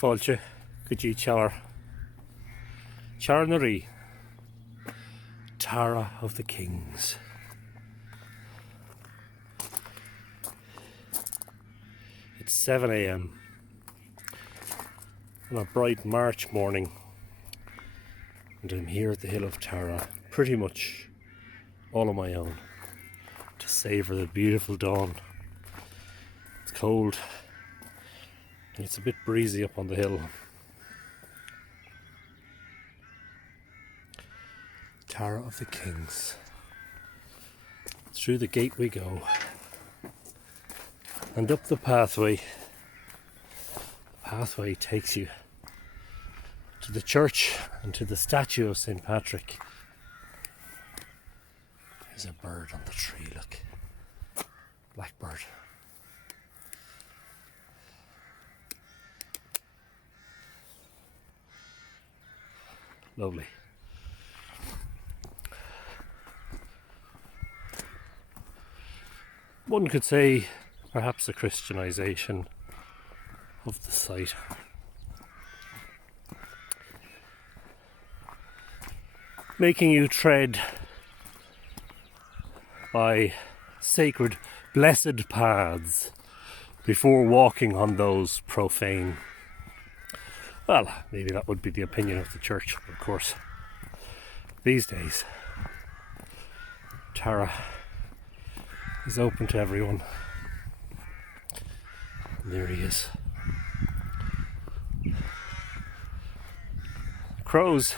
Fáilte go dtí tear. Tear na rí. Tara of the Kings. It's 7 a.m. on a bright March morning, and I'm here at the Hill of Tara, pretty much all on my own, to savour the beautiful dawn. It's cold and it's a bit breezy up on the hill. Tara of the Kings. Through the gate we go, and up the pathway. The pathway takes you to the church and to the statue of St. Patrick. There's a bird on the tree, look. Blackbird. Lovely. One could say perhaps a Christianization of the site. Making you tread by sacred, blessed paths before walking on those profane. Well, maybe that would be the opinion of the church, of course. These days, Tara is open to everyone. And there he is. Crows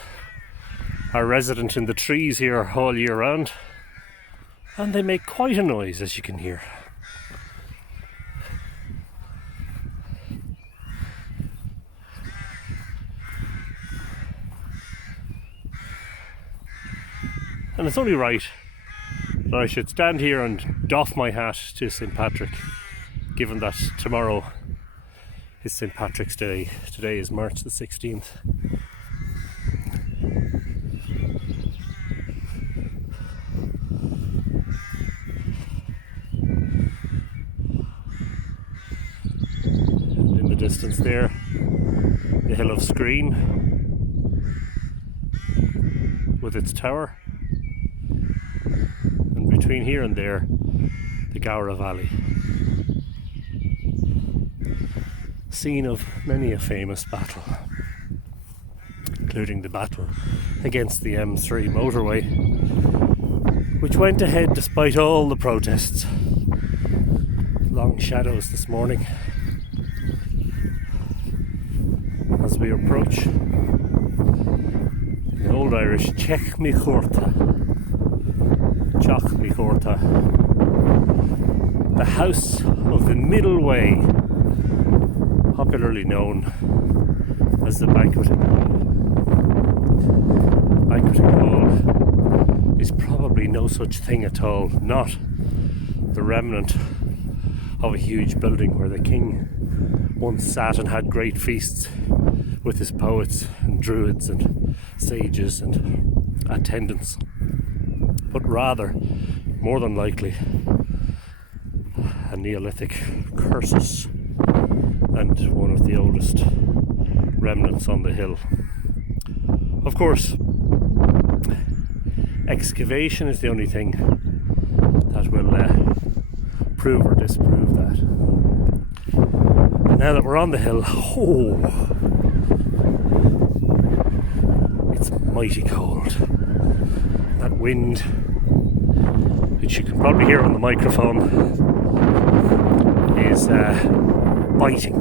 are resident in the trees here all year round, and they make quite a noise, as you can hear. And it's only right that I should stand here and doff my hat to St. Patrick, given that tomorrow is St. Patrick's Day. Today is March the 16th. And in the distance there, the Hill of Screen with its tower. And between here and there, the Gowra Valley. Scene of many a famous battle, including the battle against the M3 motorway, which went ahead despite all the protests. Long shadows this morning as we approach the old Irish Chech mi chórta, the house of the middle way, popularly known as the Banqueting Hall. The Banqueting Hall is probably no such thing at all, not the remnant of a huge building where the king once sat and had great feasts with his poets and druids and sages and attendants, but rather, more than likely, a Neolithic cursus and one of the oldest remnants on the hill. Of course, excavation is the only thing that will prove or disprove that. And now that we're on the hill, it's mighty cold. That wind, which you can probably hear on the microphone, is biting.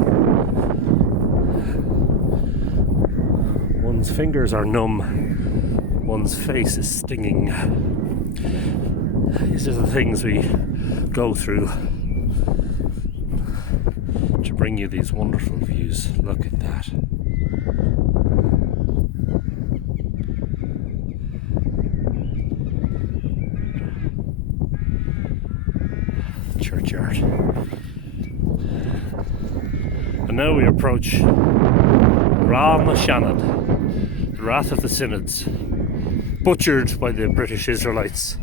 One's fingers are numb, one's face is stinging. These are the things we go through to bring you these wonderful views. Look at that. Churchyard. And now we approach Rath, the Rath of the Synods, butchered by the British Israelites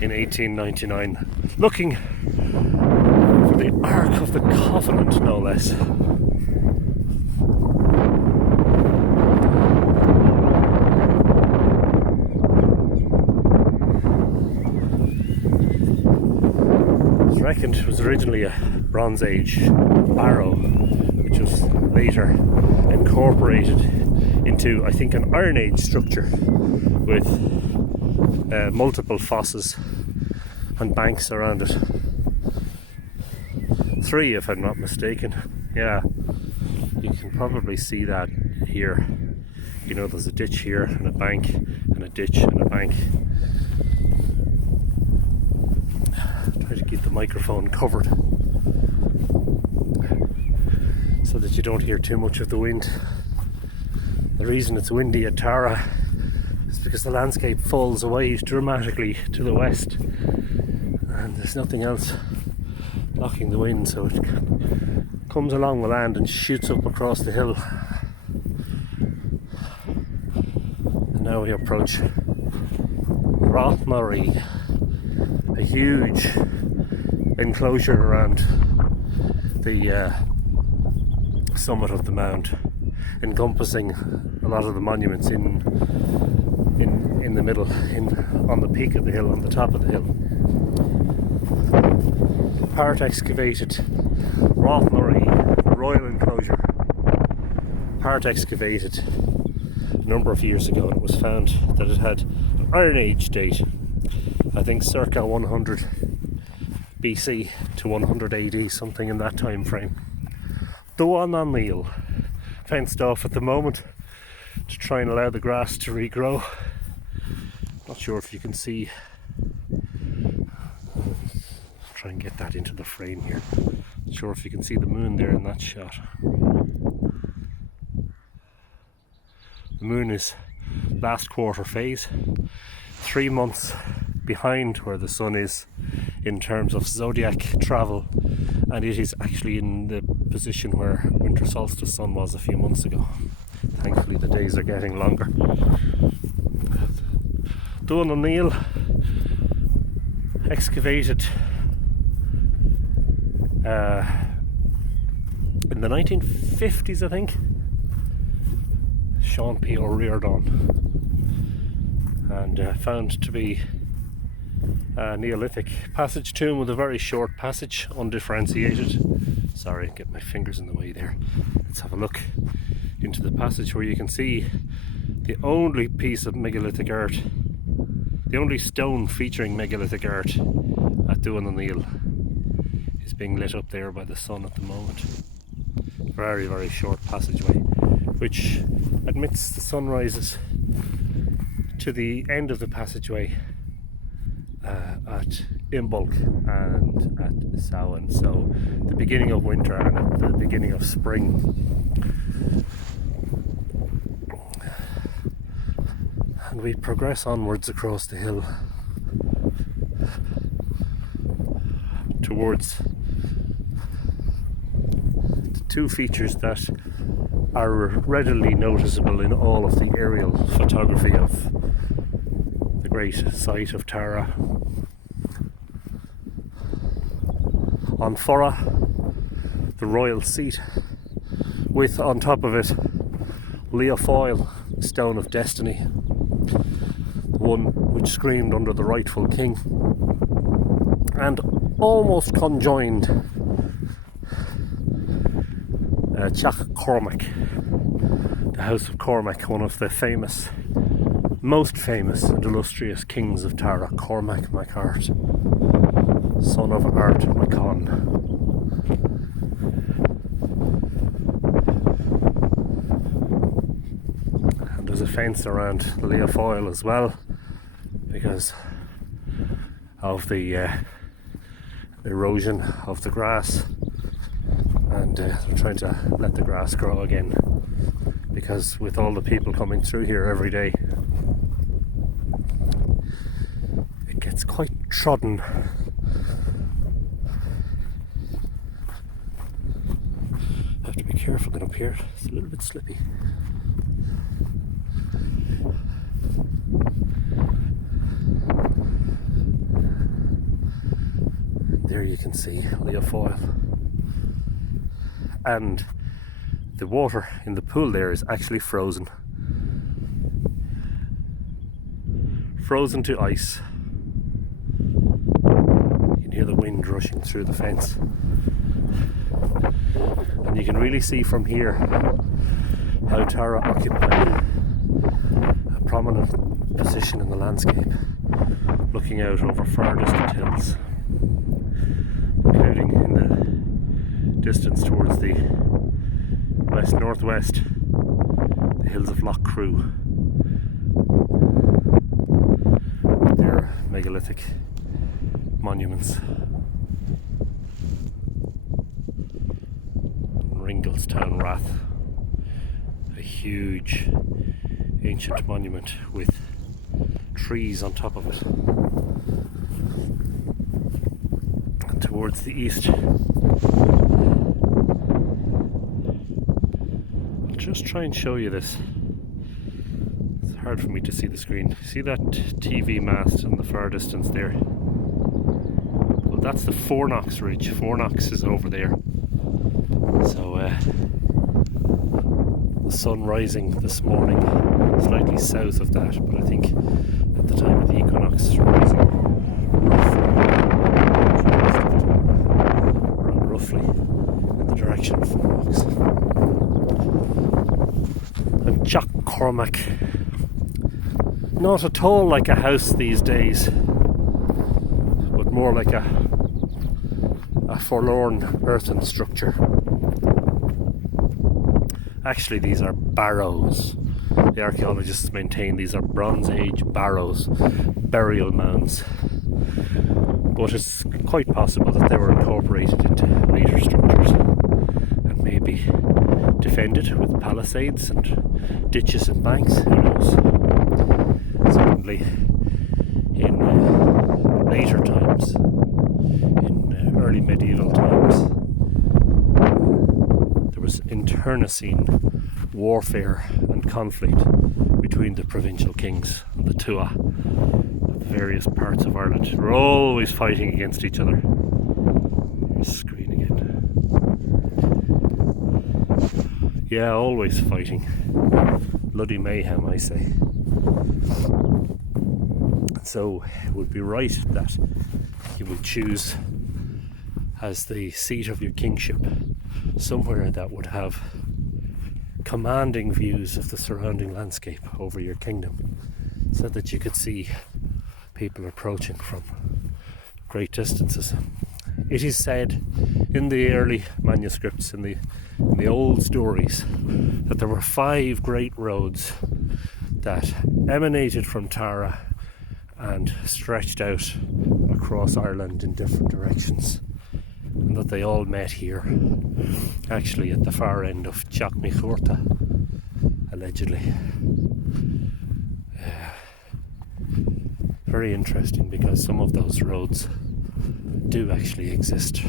in 1899, looking for the Ark of the Covenant, no less. second was originally a Bronze Age barrow, which was later incorporated into, I think, an Iron Age structure with multiple fosses and banks around it. 3, if I'm not mistaken. Yeah, you can probably see that here. You know, there's a ditch here and a bank and a ditch and a bank. Try to keep the microphone covered so that you don't hear too much of the wind. The reason it's windy at Tara is because the landscape falls away dramatically to the west and there's nothing else blocking the wind, so it comes along the land and shoots up across the hill. And now we approach Rath, a huge enclosure around the summit of the Mound, encompassing a lot of the monuments in the middle, on the peak of the hill, on the top of the hill. Part excavated, Rath, royal enclosure, part excavated a number of years ago, and it was found that it had an Iron Age date, I think circa 100 BC to 100 AD, something in that time frame. The one on Neil, fenced off at the moment to try and allow the grass to regrow. Not sure if you can see. Try and get that into the frame here. Not sure if you can see the moon there in that shot. The moon is last quarter phase, 3 months behind where the sun is in terms of zodiac travel, and it is actually in the position where winter solstice sun was a few months ago. Thankfully the days are getting longer. Dún O'Neill, excavated in the 1950s, I think. Sean P. O'Riordan, and found to be a Neolithic passage tomb with a very short passage, undifferentiated. Sorry, get my fingers in the way there. Let's have a look into the passage where you can see the only piece of megalithic art, the only stone featuring megalithic art at Dún O'Neill is being lit up there by the sun at the moment. Very, very short passageway, which admits the sun rises to the end of the passageway at Imbolc and at Samhain, so the beginning of winter and at the beginning of spring. And we progress onwards across the hill towards the 2 features that are readily noticeable in all of the aerial photography of the great site of Tara. On Fora, the royal seat, with on top of it Leofoil, stone of destiny, the one which screamed under the rightful king, and almost conjoined Teach Cormac, the House of Cormac, one of the most famous and illustrious kings of Tara, Cormac MacArt, son of Art MacCon. And there's a fence around Leofoil as well, because of the erosion of the grass, and they're trying to let the grass grow again, because with all the people coming through here every day, it gets quite trodden. I have to be careful going up here, it's a little bit slippy. There you can see Leofoil, and the water in the pool there is actually frozen to ice. You hear the wind rushing through the fence. And you can really see from here how Tara occupied a prominent position in the landscape, looking out over far distant hills, including in the distance towards the west-northwest, the hills of Loch Crew, with their megalithic monuments. Ringlestown Rath, a huge ancient monument with trees on top of it. And towards the east, I'll just try and show you this. It's hard for me to see the screen. See that TV mast in the far distance there? Well, that's the Fornox Ridge. Fornox is over there. So the sun rising this morning slightly south of that, but I think at the time of the equinox rising roughly in the direction of Fornox. And Jock Cormac, not at all like a house these days, but more like a forlorn earthen structure. Actually, these are barrows. The archaeologists maintain these are Bronze Age barrows, burial mounds. But it's quite possible that they were incorporated into later structures and maybe defended with palisades and ditches and banks. Who knows? Certainly, in later times, in early medieval times, was internecine warfare and conflict between the provincial kings and the Tua of the various parts of Ireland. They were always fighting against each other. Here's screen again. Yeah, always fighting. Bloody mayhem, I say. So it would be right that you would choose as the seat of your kingship somewhere that would have commanding views of the surrounding landscape over your kingdom, so that you could see people approaching from great distances. It is said in the early manuscripts, in the old stories, that there were 5 great roads that emanated from Tara and stretched out across Ireland in different directions, and that they all met here, actually at the far end of Teach allegedly. Very interesting, because some of those roads do actually exist,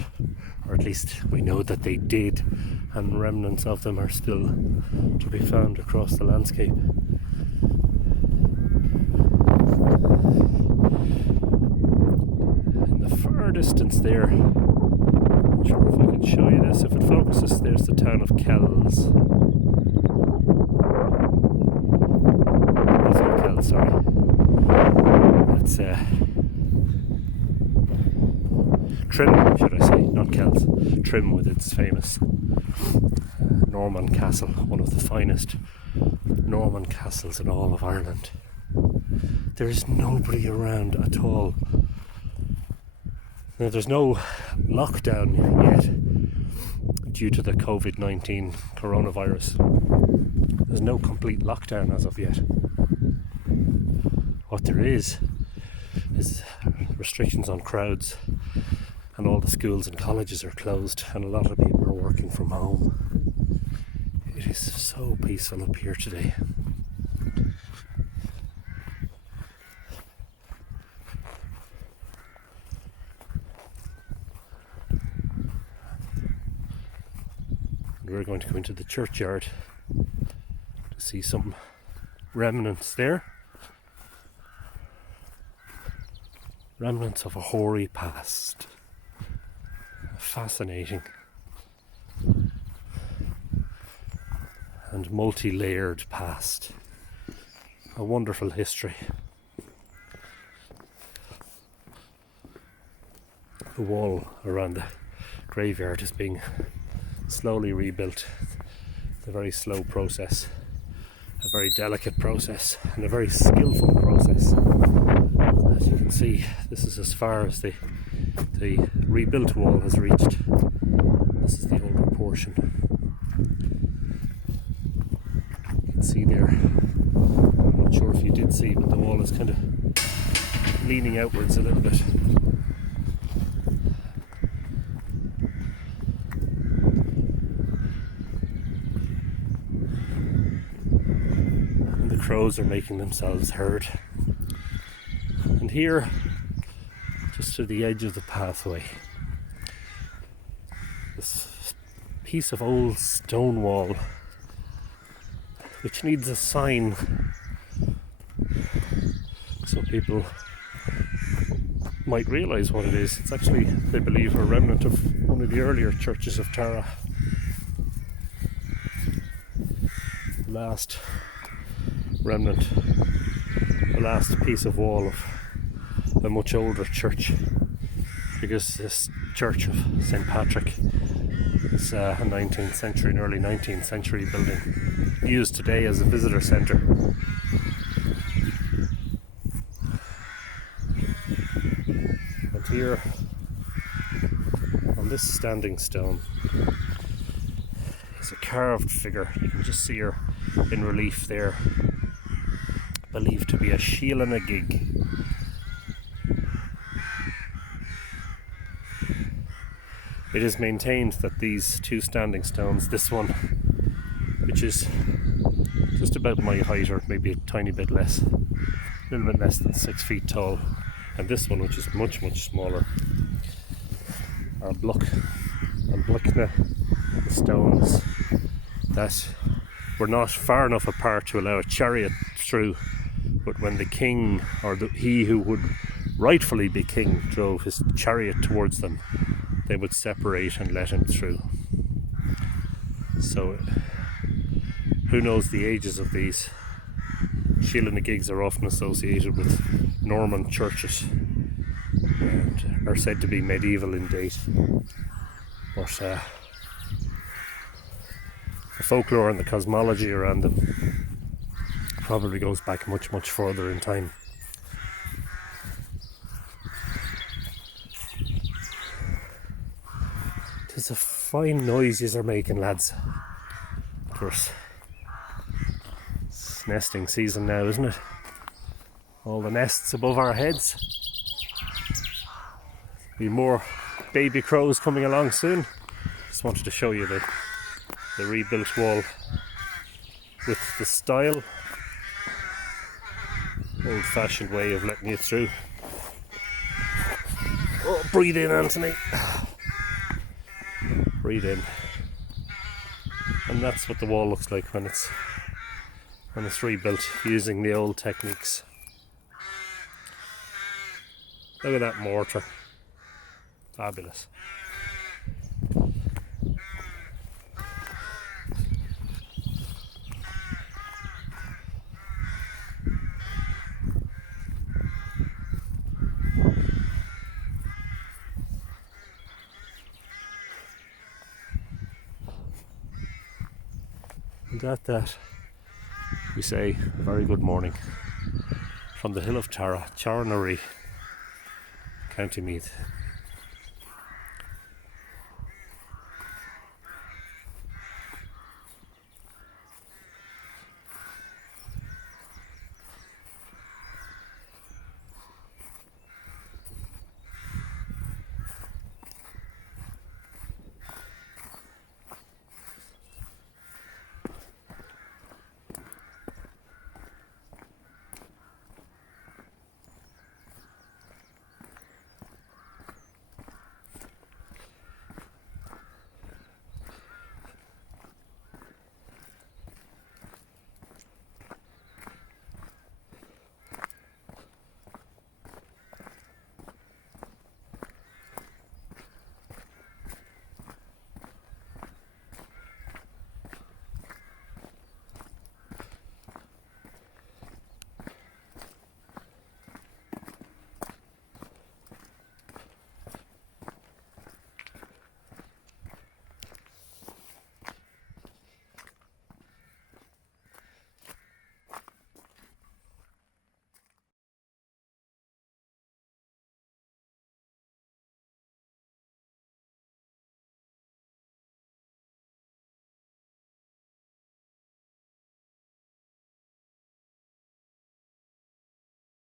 or at least we know that they did, and remnants of them are still to be found across the landscape. In the far distance there, not sure if I can show you this. If it focuses, there's the town of Kells. That's not Kells, sorry. That's Trim, should I say, not Kells. Trim, with its famous Norman castle, one of the finest Norman castles in all of Ireland. There is nobody around at all. Now, there's no lockdown yet due to the COVID-19 coronavirus. There's no complete lockdown as of yet. What there is restrictions on crowds, and all the schools and colleges are closed, and a lot of people are working from home. It is so peaceful up here today. We're going to go into the churchyard to see some remnants there. Remnants of a hoary past. Fascinating and multi-layered past. A wonderful history. the wall around the graveyard is being slowly rebuilt. It's a very slow process, a very delicate process, and a very skillful process. As you can see, this is as far as the rebuilt wall has reached. This is the older portion. You can see there, I'm not sure if you did see, but the wall is kind of leaning outwards a little bit. And the crows are making themselves heard. And here, just to the edge of the pathway, this piece of old stone wall which needs a sign so people might realise what it is. It's actually, they believe, a remnant of one of the earlier churches of Tara. The last remnant, the last piece of wall of a much older church, because this church of St. Patrick is a 19th century and early 19th century building used today as a visitor centre. And here on this standing stone is a carved figure. You can just see her in relief there, believed to be a shiel and a gig. It is maintained that these two standing stones, this one, which is just about my height or maybe a tiny bit less, a little bit less than 6 feet tall, and this one, which is much, much smaller, are the stones that were not far enough apart to allow a chariot through, but when the king, or he who would rightfully be king, drove his chariot towards them, they would separate and let him through. So who knows the ages of these? Shiel and the gigs are often associated with Norman churches and are said to be medieval in date, but the folklore and the cosmology around them probably goes back much, much further in time. It's a fine noise yous are making, lads. Of course, it's nesting season now, isn't it? All the nests above our heads. Be more baby crows coming along soon. Just wanted to show you the rebuilt wall with the style, old-fashioned way of letting you through. Oh, breathe in, Anthony. Breathe in. And that's what the wall looks like when it's rebuilt using the old techniques. Look at that mortar. Fabulous. And at that, we say a very good morning from the hill of Tara, Charnary, County Meath.